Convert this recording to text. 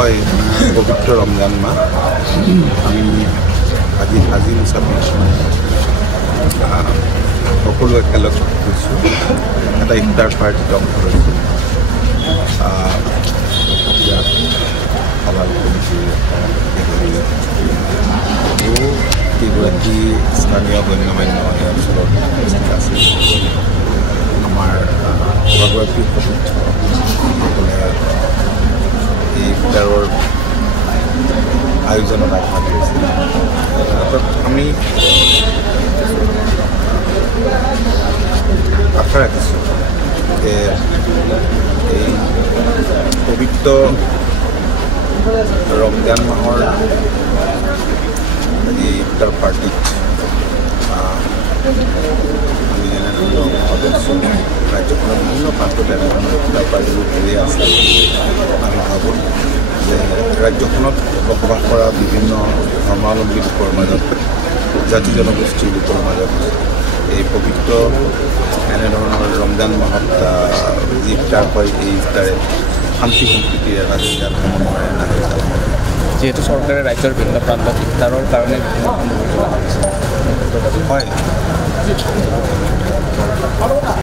হয় পবিত্ৰ ৰমজান মাহ আমি আজি 26 সকলো একেলগ হৈছোঁ এটা ইফতাৰ পাৰ্টিত অংশ লৈছোঁ ইয়াত হালাল কমিটিৰ আৰু কেইগৰাকী স্থানীয় গণ্যমান্য এই অঞ্চলৰ আছে আমাৰ কেইবাগৰাকী সকলে এই ইফতাৰৰ আয়োজনত আগভাগ লৈছে আমি আশা ৰাখিছোঁ যে এই পবিত্ৰ ৰমজান মাহৰ এই ইফতাৰ পাৰ্টিত আমি এনেধৰণৰ সদস্য ৰাজ্যখনৰ বিভিন্ন প্ৰান্তত এনেধৰণৰ ইফতাৰ পাৰ্টিবোৰ কৰি আছে আমি ভাবোঁ যে ৰাজ্যখনত বসবাস কৰা বিভিন্ন ধৰ্মাৱলম্বী লোকৰ মাজত জাতি জনগোষ্ঠীৰ লোকৰ মাজত এই পবিত্ৰ এনেধৰণৰ ৰমজান মাহত যি ইফতাৰ হয় এই ইফতাৰে শান্তি সম্প্ৰীতিৰ এটা সমন্বয় যিহেতু চৰকাৰে ৰাজ্যৰ বিভিন্ন প্ৰান্তত ইফতাৰৰ কাৰণে হয়